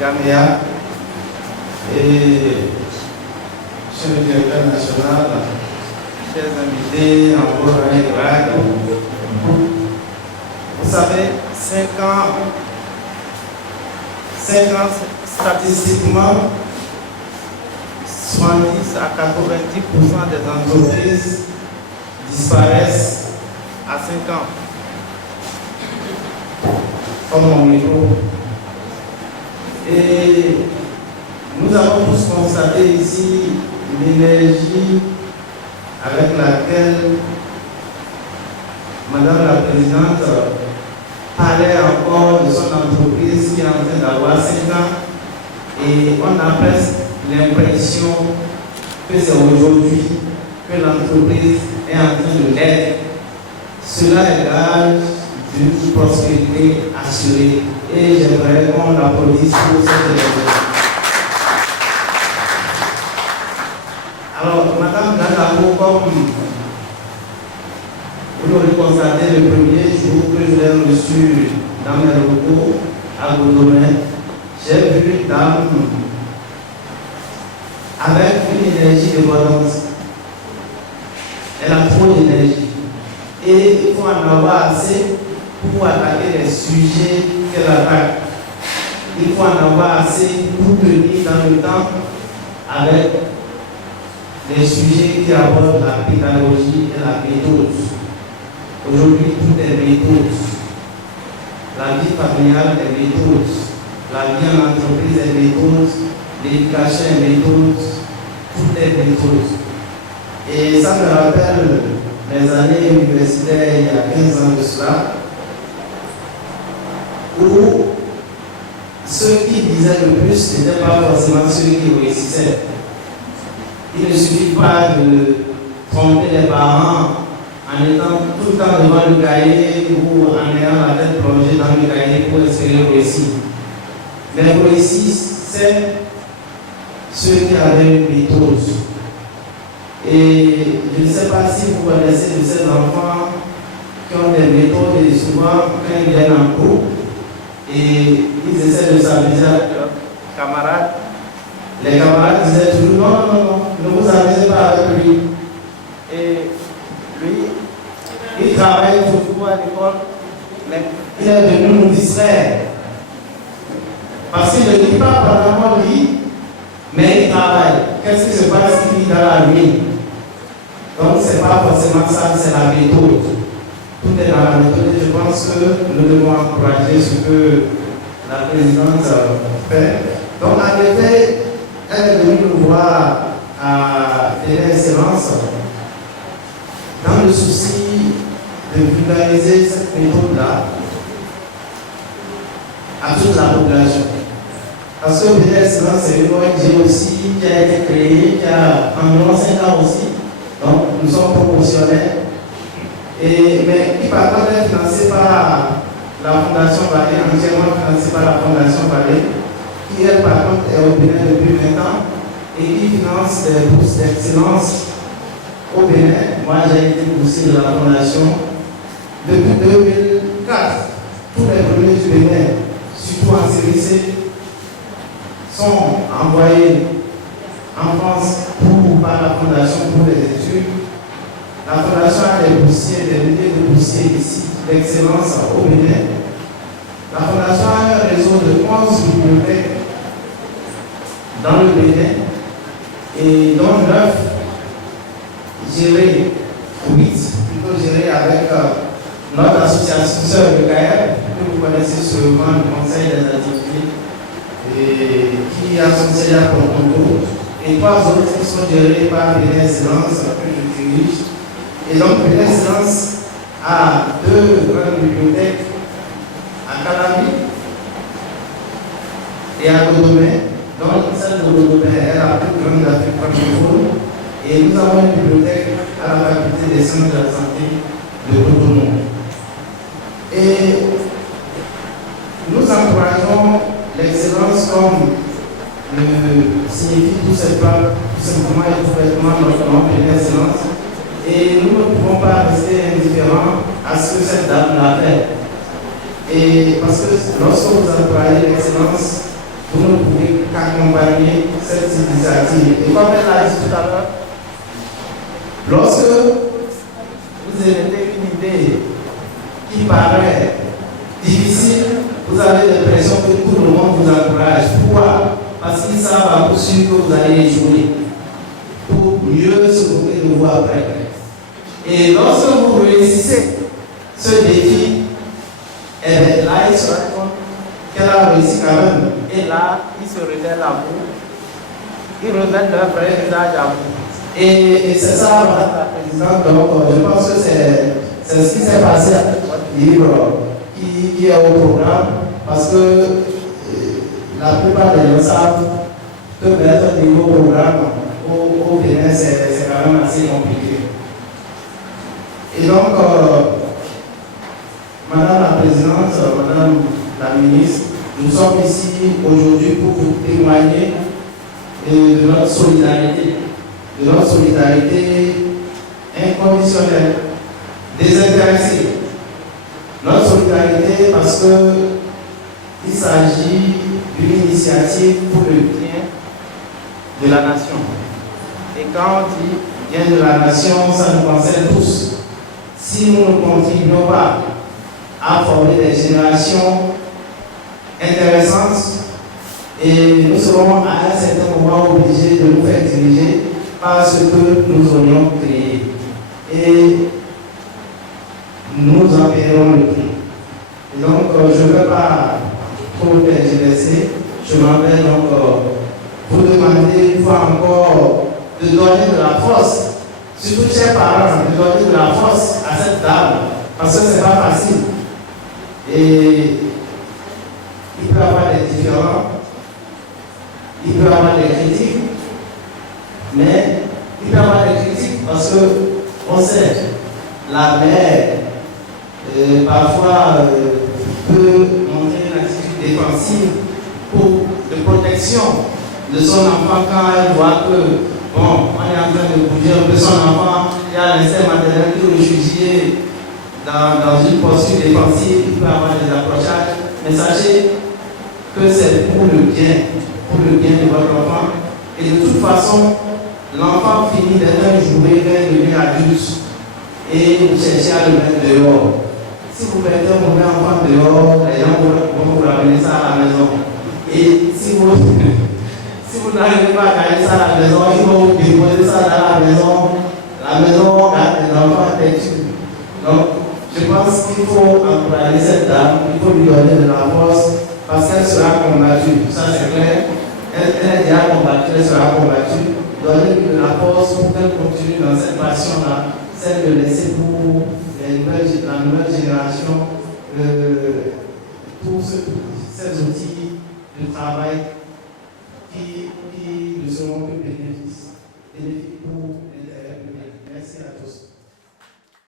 Gamea et chef directeur national, chers invités en haut rang et grade. Vous savez, 5 ans statistiquement, 70 à 90% des entreprises disparaissent à 5 ans. Comme mon micro. Et nous avons tous constaté ici l'énergie avec laquelle Madame la Présidente parlait encore de son entreprise qui est en train d'avoir 5 ans. Et on a presque l'impression que c'est aujourd'hui que l'entreprise est en train de l'être. Cela est gage d'une prospérité assurée. Et j'aimerais qu'on applaudisse pour cette événement. Alors, Madame Gandamo, comme vous l'aurez constaté le premier jour que je l'ai reçu dans mes locaux à Godomé, j'ai vu une dame avec une énergie débordante. Elle a trop d'énergie. Et il faut en avoir assez pour attaquer les sujets qu'elle attaque. Il faut en avoir assez pour tenir dans le temps avec les sujets qui abordent la pédagogie et la méthode. Aujourd'hui, tout est méthode. La vie familiale est méthode. La vie en entreprise est méthode. L'éducation est méthode. Tout est méthode. Et ça me rappelle les années universitaires il y a 15 ans de cela, où ceux qui disaient le plus n'étaient pas forcément ceux qui réussissaient. Il ne suffit pas de tromper les parents en étant tout le temps devant le cahier ou en ayant la tête plongée dans le cahier pour espérer réussir. Mais réussir, c'est ceux qui avaient une méthode. Et je ne sais pas si vous connaissez de ces enfants qui ont des méthodes et souvent quand ils viennent en cours et ils essaient de s'amuser avec leurs camarades. Les camarades disaient toujours non, ne vous amusez pas avec lui. Et lui, il travaille toujours à l'école, mais il est venu nous distraire. Parce qu'il ne dit pas vraiment lui, mais il travaille. Qu'est-ce qui se passe qu'il vit dans la nuit? Donc, ce n'est pas forcément ça, c'est la méthode. Tout est dans la méthode. Je pense que nous devons encourager ce que la présidente fait. Donc, en effet, elle est venue nous voir à Télé Excellence dans le souci de vulgariser cette méthode-là à toute la population. Parce que Télé Excellence, c'est une ONG aussi qui a été créée, qui a environ 5 ans aussi. Donc, nous sommes promotionnels. Mais qui par contre est financé par la Fondation Vallée, entièrement financée par la Fondation Vallée, qui elle par contre est au Bénin depuis 20 ans et qui finance des bourses d'excellence au Bénin. Moi j'ai été boursier de la Fondation depuis 2004. Tous les premiers du Bénin, surtout en CVC, sont envoyés en France par la Fondation pour les études. La Fondation a des boursiers, des milliers de boursiers ici d'excellence au Bénin. La Fondation a un réseau de 11 bibliothèques dans le Bénin et dont 9 gérées, 8 plutôt gérées avec notre association Sœur de Gaël, que vous connaissez sûrement, le Conseil des activités, et qui a son CELIA pour Congo. Et 3 autres qui sont gérés par Bénin Excellence que je dirige. Et donc Bénin Excellence a 2 grandes bibliothèques à Calabi et à Godomé. Donc celle de Godomé est la plus grande d'Afrique francophone. Et nous avons une bibliothèque à la faculté des sciences de la santé de Cotonou. Et nous encourageons l'excellence comme signifie tout simplement et complètement notre nom de l'excellence. Et nous ne pouvons pas rester indifférents à ce que cette dame l'a fait. Et parce que lorsque vous encouragez l'excellence, vous ne pouvez qu'accompagner cette initiative. Et comme elle l'a dit tout à l'heure, lorsque vous émettez une idée qui paraît difficile, vous avez l'impression que tout le monde vous encourage. Pourquoi? Parce qu'ils savent à coup sûr que vous allez jouer pour mieux se moquer de vous après. Et lorsque vous réussissez ce défi, eh bien, là, il se rend compte qu'elle a réussi quand même. Et là, ils se révèlent à vous. Ils révèlent leur vrai visage à vous. Et c'est ça, Madame la Présidente. Donc, je pense que c'est ce qui s'est passé avec votre livre qui est au programme. Parce que la plupart des gens savent que mettre un niveau programme au Bénin, c'est quand même assez compliqué. Et donc, Madame la Présidente, Madame la Ministre, nous sommes ici aujourd'hui pour vous témoigner de notre solidarité inconditionnelle, désintéressée. Notre solidarité parce qu'il s'agit d'une initiative pour le bien de la nation. Et quand on dit bien de la nation, ça nous concerne tous. Si nous ne contribuons pas à former des générations intéressantes, et nous serons à un certain moment obligés de nous faire diriger par ce que nous aurions créé. Et nous en paierons le prix. Et donc, je ne vais pas trop tergiverser. Je m'en vais donc vous demander une fois encore de donner de la force, surtout chers parents, de donner de la force à cette dame, parce que ce n'est pas facile. Et il peut y avoir des différends, il peut y avoir des critiques, mais il peut y avoir des critiques parce que on sait, la mère parfois peut montrer une attitude défensive de protection de son enfant quand elle voit que, bon, on est en train de bouger un peu son enfant, il y a l'instinct maternel qui est réfugié dans une posture défensive, il peut y avoir des accrochages, mais sachez que c'est pour le bien de votre enfant. Et de toute façon, l'enfant finit d'être un jouet, va devenir adulte et vous cherchez à le mettre dehors. Si vous mettez un mauvais enfant dehors, les gens vont vous ramener ça à la maison. Et si vous n'arrivez pas à garder ça à la maison, ils vont vous déposer ça dans la maison garde les enfants têtus. Donc, je pense qu'il faut encourager cette dame, il faut lui donner de la force parce qu'elle sera combattue. Ça, c'est clair. Elle est déjà combattue, elle sera combattue. Donner de la force pour qu'elle continue dans cette passion-là, celle de laisser pour la nouvelle génération tous ces outils de travail qui ne seront que bénéfiques pour